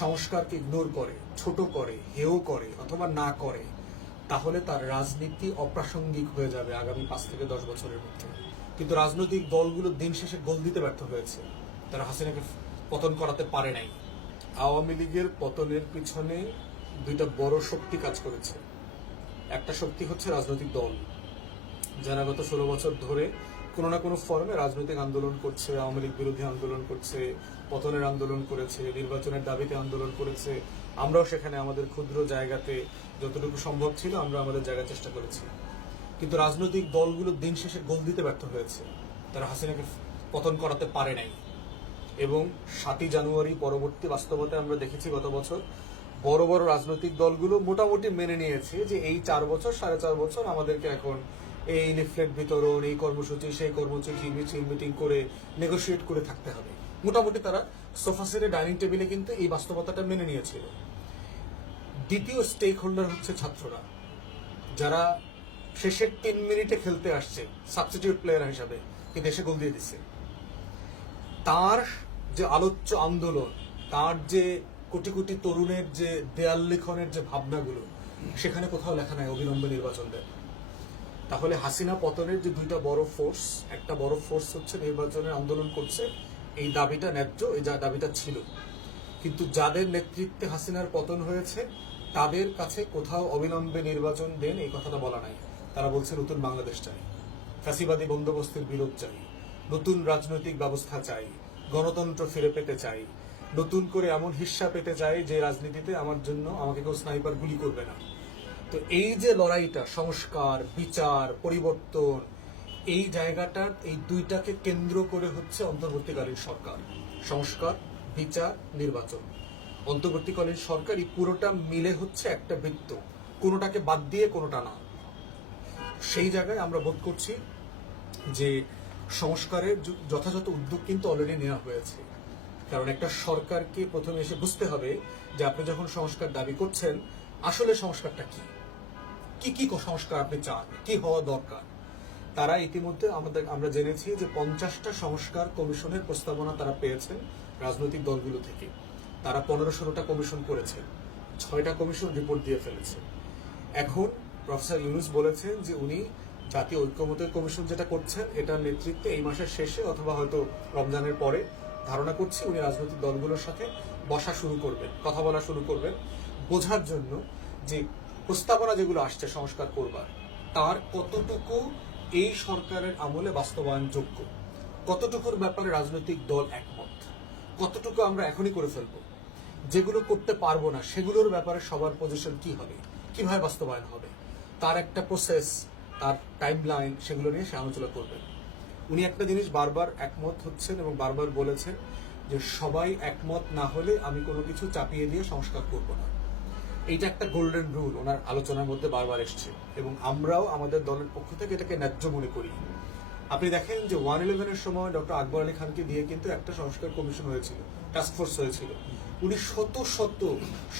সংস্কারকে ignore করে, ছোট করে, হেয় করে অথবা না করে, তাহলে তার রাজনীতি অপ্রাসঙ্গিক হয়ে যাবে আগামী 5 থেকে 10 বছরের মধ্যে। কিন্তু রাজনৈতিক দলগুলো দিন শেষে গোল দিতে ব্যর্থ হয়েছে, তারা হাসিনাকে পতন করাতে পারে নাই। আওয়ামী লীগের পতনের পিছনে দুইটা বড় শক্তি কাজ করেছে। একটা শক্তি হচ্ছে রাজনৈতিক দল, যারা গত 16 বছর ধরে কোনো না কোনো ফর্মে রাজনৈতিক আন্দোলন করছে, আওয়ামী লীগ বিরোধী আন্দোলন করছে, পতনের আন্দোলন করেছে, নির্বাচনের দাবিতে আন্দোলন করেছে। আমরাও সেখানে আমাদের ক্ষুদ্র জায়গাতে যতটুকু সম্ভব ছিল আমরা আমাদের জায়গায় চেষ্টা করেছি। কিন্তু রাজনৈতিক দলগুলো দিন শেষে গোল দিতে ব্যর্থ হয়েছে, তারা হাসিনাকে পতন করাতে পারে নাই। এবং 7ই জানুয়ারি পরবর্তী বাস্তবতায় আমরা দেখেছি গত বছর বড় বড় রাজনৈতিক দলগুলো মোটামুটি মেনে নিয়েছে যে এই 4 বছর 4.5 বছর আমাদেরকে এখন এই লিফলেট বিতরণ, এই কর্মসূচি, সেই কর্মসূচি, মিছিল মিটিং করে নেগোসিয়েট করে থাকতে হবে। মোটামুটি তারা সোফা সেটে ডাইনিং টেবিলে কিন্তু এই বাস্তবতাটা মেনে নিয়েছিল। দ্বিতীয় স্টেক হোল্ডার হচ্ছে ছাত্ররা, যারা শেষের 3 মিনিটে খেলতে আসছে সাবস্টিটিউট প্লেয়ার হিসাবে, কিন্তু এসে গোল দিয়ে দিচ্ছে। তার যে আলোচ্য আন্দোলন, তার যে কোটি কোটি তরুণের যে দেয়াল লিখনের যে ভাবনাগুলো, সেখানে কোথাও লেখা নাই অবিলম্বে নির্বাচন দেন। তাহলে হাসিনা পতনের যে দুইটা বড় ফোর্স, একটা বড় ফোর্স হচ্ছে নির্বাচনের আন্দোলন করছে, এই দাবিটা ন্যায্য, এই দাবিটা ছিল। কিন্তু যাদের নেতৃত্বে হাসিনার পতন হয়েছে তাদের কাছে কোথাও অবিলম্বে নির্বাচন দেন এই কথাটা বলা নাই। তারা বলছে নতুন বাংলাদেশ চাই, ফ্যাসিবাদী বন্দোবস্তের বিলোপ চাই, নতুন রাজনৈতিক ব্যবস্থা চাই, গণতন্ত্র ফিরে পেতে চাই, নতুন করে এমন হিস্সা পেতে চাই যে রাজনীতিতে আমার জন্য আমাকে কেউ স্নাইপার গুলি করবে না। তো এই যে লড়াইটা, সংস্কার, বিচার, পরিবর্তন, এই জায়গাটার এই দুইটাকে কেন্দ্র করে হচ্ছে অন্তর্বর্তীকালীন সরকার। সংস্কার, বিচার, নির্বাচন। অন্তর্বর্তীকালীন সরকার এই পুরোটা মিলে হচ্ছে একটা বৃত্ত, কোনোটাকে বাদ দিয়ে কোনোটা না। সেই জায়গায় আমরা বোধ করছি যে সংস্কারের যথাযথ উদ্যোগ কিন্তু অলরেডি নেওয়া হয়েছে। কারণ একটা সরকারকে প্রথমে এসে বুঝতে হবে যে আপনি যখন সংস্কার দাবি করছেন আসলে সংস্কারটা কি কি সংস্কার আপনি চান, কি হওয়া দরকার। তারা ইতিমধ্যে আমরা জেনেছি যে 50টা সংস্কার কমিশনের প্রস্তাবনা তারা পেয়েছেন রাজনৈতিক দলগুলো থেকে। তারা 15-16টা কমিশন করেছে, 6টা কমিশন রিপোর্ট দিয়ে ফেলেছে। এখন প্রফেসর ইউনূস বলেছেন যে উনি জাতীয় ঐক্যমত্যের কমিশন যেটা করছেন এটার নেতৃত্বে এই মাসের শেষে অথবা হয়তো রমজানের পরে ধারণা করছি উনি রাজনৈতিক দলগুলোর সাথে বসা শুরু করবেন, কথা বলা শুরু করবেন, বোঝার জন্য যে প্রস্তাবনা যেগুলো আসছে সংস্কার করবার তার কতটুকু এই সরকারের আমলে বাস্তবায়নযোগ্য, কতটুকুর ব্যাপারে রাজনৈতিক দল একমত, কতটুকু আমরা এখনই করে ফেলবো, যেগুলো করতে পারবো না সেগুলোর ব্যাপারে সবার পজিশন কি হবে, কিভাবে বাস্তবায়ন হবে, তার একটা প্রসেস, তার টাইমলাইন, সেগুলো নিয়ে সে আলোচনা করবেন। উনি একটা জিনিস বারবার একমত হচ্ছেন এবং বারবার বলেছেন যে সবাই একমত না হলে আমি কোনো কিছু চাপিয়ে দিয়ে সংস্কার করব না। এইটা একটা গোল্ডেন রুল ওনার আলোচনার মধ্যে বারবার এসছে এবং আমরাও আমাদের দলের পক্ষ থেকে এটাকে ন্যায্য মনে করি। আপনি দেখেন যে 1/11-এর সময় ডক্টর আকবর আলী খানকে দিয়ে কিন্তু একটা সংস্কার কমিশন হয়েছিল, টাস্কফোর্স হয়েছিল। উনি শত শত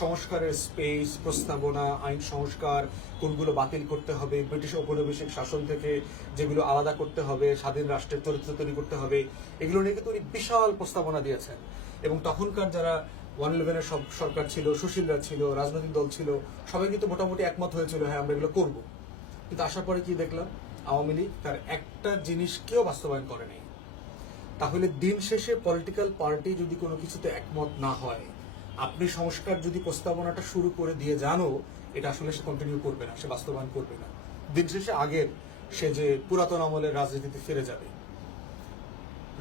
সংস্কারের স্পেস, প্রস্তাবনা, আইন সংস্কার, কোনগুলো বাতিল করতে হবে, ব্রিটিশ ঔপনিবেশিক শাসন থেকে যেগুলো আলাদা করতে হবে, স্বাধীন রাষ্ট্রের চরিত্র তৈরি করতে হবে, এগুলো নিয়ে কিন্তু উনি বিশাল প্রস্তাবনা দিয়েছেন। এবং তখনকার যারা 1/11-এর সরকার ছিল, সুশীলরা ছিল, রাজনৈতিক দল ছিল, সবাই কিন্তু মোটামুটি একমত হয়েছিল হ্যাঁ আমরা এগুলো করবো। কিন্তু আসার পরে কি দেখলাম, আওয়ামী লীগ তার একটা জিনিসকেও বাস্তবায়ন করে নাই। তাহলে দিন শেষে পলিটিক্যাল পার্টি যদি কোনো কিছুতে একমত না হয়, আপনি সংস্কার যদি প্রস্তাবনাটা শুরু করে দিয়ে জানো, এটা আসলে সে কন্টিনিউ করবে না, সে বাস্তবায়ন করবে না। দিন শেষে আগের সে যে পুরাতন আমলের রাজনীতিতে ফিরে যাবে।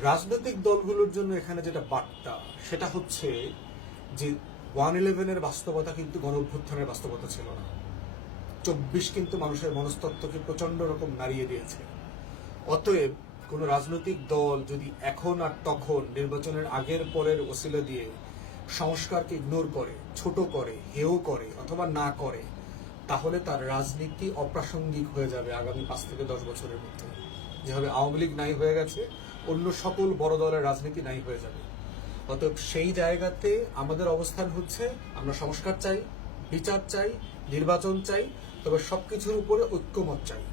রাজনৈতিক দলগুলোর জন্য এখানে যেটা বার্তা সেটা হচ্ছে যে 1/11-এর বাস্তবতা কিন্তু গণ অভ্যুত্থানের বাস্তবতা ছিল না। 24 কিন্তু মানুষের মনস্তত্ত্বকে প্রচন্ড রকম নাড়িয়ে দিয়েছে। অতএব কোন রাজনৈতিক দল যদি এখন আর তখন নির্বাচনের আগের পরের ওসিলা দিয়ে সংস্কারকে ইগনোর করে, ছোট করে, হেয় করে অথবা না করে, তাহলে তার রাজনীতি অপ্রাসঙ্গিক হয়ে যাবে আগামী 5 থেকে 10 বছরের মধ্যে। যেভাবে আওয়ামী লীগ নাই হয়ে গেছে, অন্য সকল বড় দলের রাজনীতি নাই হয়ে যাবে। অতএব সেই জায়গাতে আমাদের অবস্থান হচ্ছে আমরা সংস্কার চাই, বিচার চাই, নির্বাচন চাই, তবে সবকিছুর উপরে ঐক্যমত চাই।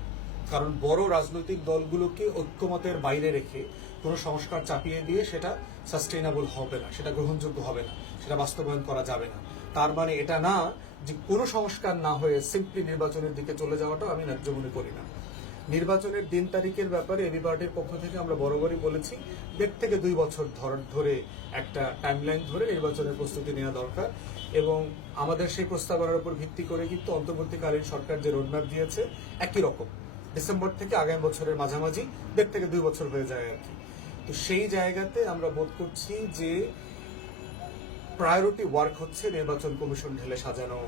কারণ বড় রাজনৈতিক দলগুলোকে ঐক্যমতের বাইরে রেখে কোনো সংস্কার চাপিয়ে দিয়ে সেটা সাস্টেইনেবল হবে না, সেটা গ্রহণযোগ্য হবে না, সেটা বাস্তবায়ন করা যাবে না। তার মানে এটা না যে কোনো সংস্কার না হয়ে সিম্পলি নির্বাচনের দিকে চলে যাওয়াটাও আমি ন্যায্য মনে করি না। নির্বাচনের দিন তারিখের ব্যাপারে এবি পার্টির পক্ষ থেকে আমরা বরাবরই বলেছি 1.5 থেকে 2 বছর ধরে একটা টাইমলাইন ধরে নির্বাচনের প্রস্তুতি নেওয়া দরকার, এবং আমাদের সেই প্রস্তাবনার উপর ভিত্তি করে কিন্তু অন্তর্বর্তীকালীন সরকার যে রোডম্যাপ দিয়েছে একই রকম, ডিসেম্বর থেকে আগামী বছরের মাঝামাঝি 1.5 থেকে 2 বছর হয়ে যায় আর কি। তো সেই জায়গাতে আমরা বোধ করছি যে প্রায়োরিটি ওয়ার্ক হচ্ছে নির্বাচন কমিশন ঢেলে সাজানো,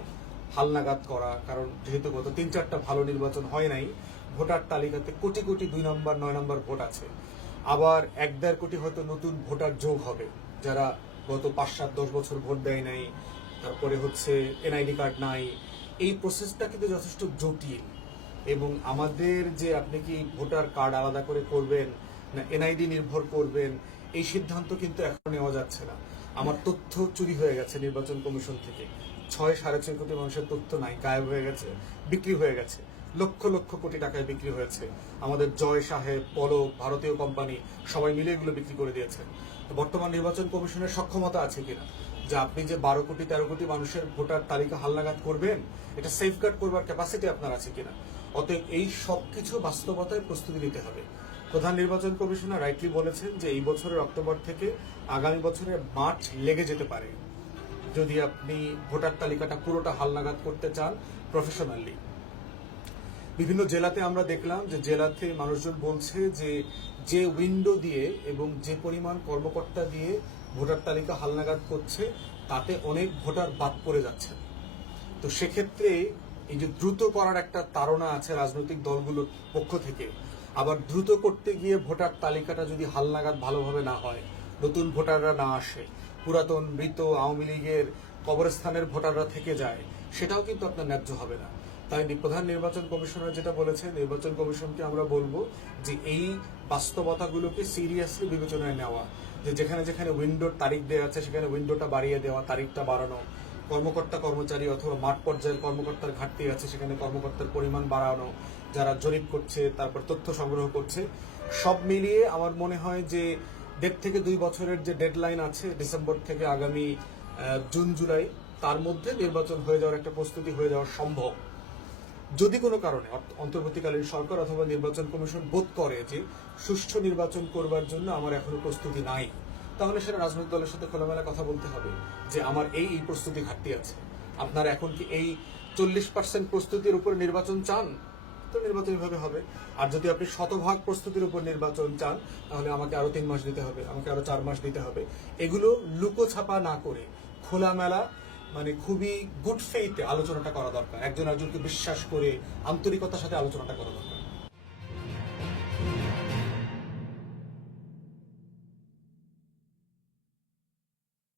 হালনাগাদ করা। কারণ যেহেতু গত 3-4টা ভালো নির্বাচন হয় নাই, ভোটার তালিকাতে কোটি কোটি 2 নম্বর 9 নম্বর ভোট আছে, আবার 1-1.5 কোটি হয়তো নতুন ভোটার যোগ হবে যারা গত 5-7-10 বছর ভোট দেয় নাই, তারপরে হচ্ছে এনআইডি কার্ড নাই। এই প্রসেসটা কিন্তু যথেষ্ট জটিল, এবং আমাদের যে আপনি কি ভোটার কার্ড আলাদা করে করবেন না এনআইডি নির্ভর করবেন, এই সিদ্ধান্ত কিন্তু এখন নেওয়া যাচ্ছে না। আমার তথ্য চুরি হয়ে গেছে নির্বাচন কমিশন থেকে, 6-6.5 কোটি মানুষের তথ্য নাই, গায়েব হয়ে গেছে, বিক্রি হয়ে গেছে, লক্ষ লক্ষ কোটি টাকায় বিক্রি হয়েছে। আমাদের জয় সাহেব, পলক, ভারতীয় কোম্পানি সবাই মিলে এগুলো বিক্রি করে দিয়েছে। তো বর্তমান নির্বাচন কমিশনের সক্ষমতা আছে কিনা যে আপনি যে 12-13 কোটি মানুষের ভোটার তালিকা হালনাগাদ করবেন, এটা সেফগার্ড করবার ক্যাপাসিটি আপনার আছে কিনা। অতএব এই সবকিছু বাস্তবতায় প্রস্তুতি নিতে হবে। প্রধান নির্বাচন কমিশনার রাইটলি বলেছেন যে এই বছরের অক্টোবর থেকে আগামী বছরের মার্চ লেগে যেতে পারে যদি আপনি ভোটার তালিকাটা পুরোটা হালনাগাদ করতে চান প্রফেশনালি। বিভিন্ন জেলাতে আমরা দেখলাম যে জেলাতে মানুষজন বলছে যে উইন্ডো দিয়ে এবং যে পরিমাণ কর্মকর্তা দিয়ে ভোটার তালিকা হালনাগাদ করছে তাতে অনেক ভোটার বাদ পড়ে যাচ্ছে। তো সেক্ষেত্রে এই যে দ্রুত করার একটা তাড়না আছে রাজনৈতিক দলগুলোর পক্ষ থেকে, আবার দ্রুত করতে গিয়ে ভোটার তালিকাটা যদি হালনাগাদ ভালোভাবে না হয়, নতুন ভোটাররা না আসে, পুরাতন মৃত আওয়ামী লীগের কবরস্থানের ভোটাররা থেকে যায়, সেটাও কিন্তু আপনার ন্যায্য হবে না। তাই প্রধান নির্বাচন কমিশনার যেটা বলেছে, নির্বাচন কমিশনকে আমরা বলবো যে এই বাস্তবতাগুলোকে সিরিয়াসলি বিবেচনায় নেওয়া, যে যেখানে যেখানে উইন্ডোর তারিখ দেওয়া আছে সেখানে উইন্ডোটা বাড়িয়ে দেওয়া, তারিখটা বাড়ানো, কর্মকর্তা কর্মচারী অথবা মাঠ পর্যায়ের কর্মকর্তার ঘাটতি আছে সেখানে কর্মকর্তার পরিমাণ বাড়ানো, যারা জরিপ করছে তারপর তথ্য সংগ্রহ করছে, সব মিলিয়ে আমার মনে হয় যে 1.5 থেকে 2 বছরের যে ডেডলাইন আছে ডিসেম্বর থেকে আগামী জুন জুলাই, তার মধ্যে নির্বাচন হয়ে যাওয়ার একটা প্রস্তুতি হয়ে যাওয়া সম্ভব। যদি কোনো কারণে অন্তর্বর্তীকালীন সরকার অথবা নির্বাচন কমিশন বোধ করে যে সুষ্ঠু নির্বাচন করবার জন্য আমার এখনো প্রস্তুতি নাই, তাহলে সেটা রাজনৈতিক দলের সাথে খোলামেলা কথা বলতে হবে যে আমার এই প্রস্তুতি ঘাটতি আছে। আপনারা এখন কি এই 40% প্রস্তুতির উপর নির্বাচন চান, তো নির্বাচন এভাবে হবে। আর যদি আপনি 100% প্রস্তুতির উপর নির্বাচন চান, তাহলে আমাকে আরো 3 মাস দিতে হবে, আমাকে আরো 4 মাস দিতে হবে। এগুলো লুকোছাপা না করে খোলামেলা, মানে খুবই গুড ফেইথে আলোচনাটা করা দরকার, একজন একজনকে বিশ্বাস করে আন্তরিকতার সাথে আলোচনাটা করা দরকার।